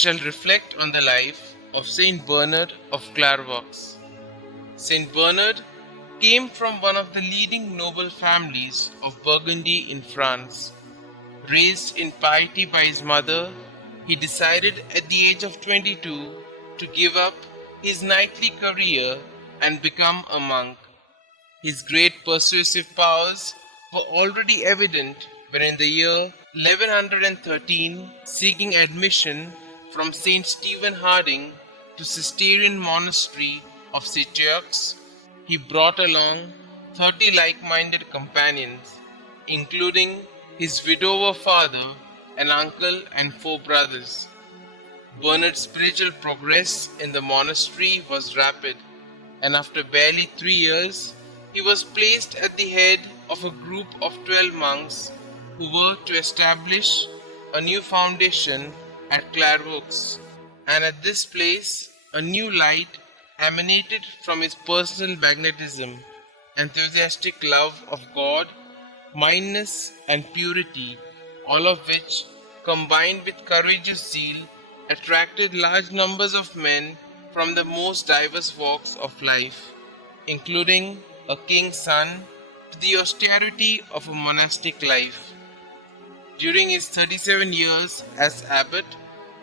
shall reflect on the life of St Bernard of Clairvaux. St Bernard came from one of the leading noble families of Burgundy in France. Raised in piety by his mother, he decided at the age of 22 to give up his knightly career and become a monk. His great persuasive powers were already evident when in the year 1113, seeking admission from St Stephen Harding to Cistercian monastery of Citeaux, he brought along 30 like-minded companions, including his widower father, an uncle and 4 brothers. Bernard's spiritual progress in the monastery was rapid, and after barely 3 years, he was placed at the head of a group of 12 monks who were to establish a new foundation at Clairvaux, and at this place a new light emanated from his personal magnetism, enthusiastic love of God, mindness and purity, all of which, combined with courageous zeal, attracted large numbers of men from the most diverse walks of life, including a king's son, to the austerity of a monastic life. During his 37 years as abbot,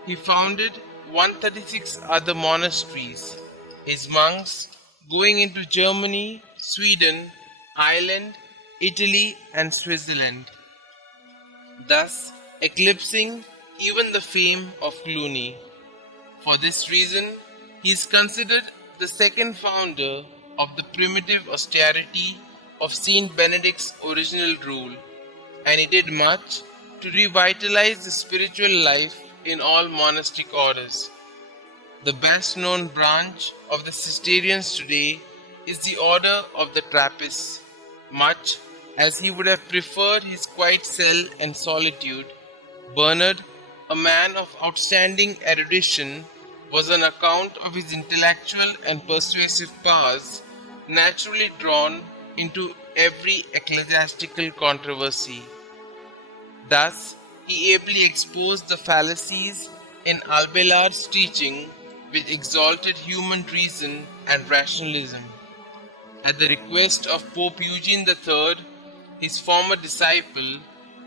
he founded 136 other monasteries, his monks going into Germany, Sweden, Ireland, Italy and Switzerland, thus eclipsing even the fame of Cluny. For this reason, he is considered the second founder of the primitive austerity of Saint Benedict's original rule, and he did much to revitalize the spiritual life in all monastic orders. The best known branch of the Cistercians today is the order of the Trappists. Much as he would have preferred his quiet cell and solitude, Bernard, a man of outstanding erudition, was on account of his intellectual and persuasive powers naturally drawn into every ecclesiastical controversy. Thus, he ably exposed the fallacies in Abelard's teaching which exalted human reason and rationalism. At the request of Pope Eugene III, his former disciple,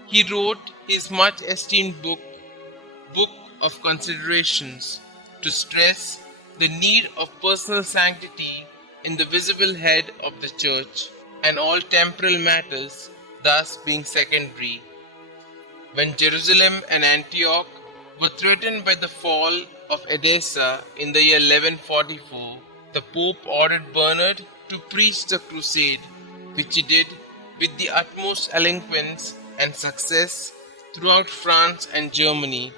he wrote his much esteemed book of Considerations, to stress the need of personal sanctity in the visible head of the Church, and all temporal matters thus being secondary. When Jerusalem and Antioch were threatened by the fall of Edessa in the year 1144, the Pope ordered Bernard to preach the crusade, which he did with the utmost eloquence and success throughout France and Germany,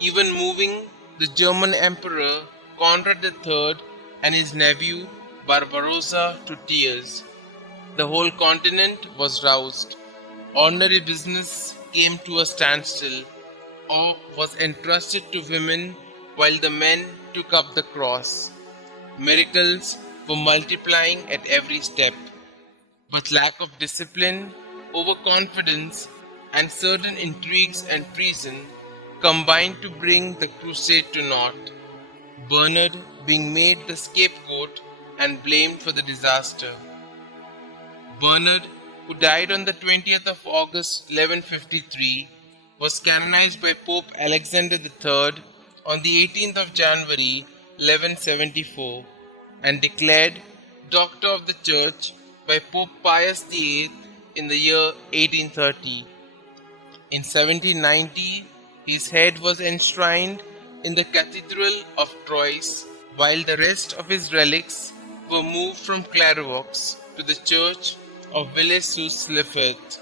even moving the German Emperor Conrad III and his nephew Barbarossa to tears. The whole continent was roused. Ordinary business came to a standstill, or was entrusted to women while the men took up the cross. Miracles were multiplying at every step, but lack of discipline, overconfidence, and certain intrigues and treason combined to bring the crusade to naught, Bernard being made the scapegoat and blamed for the disaster. Bernard, who died on the 20th of August 1153, was canonized by Pope Alexander III on the 18th of January 1174 and declared Doctor of the Church by Pope Pius VIII in the year 1830. In 1790, his head was enshrined in the Cathedral of Troyes, while the rest of his relics were moved from Clairvaux to the church of Villers-sous-Lefevre.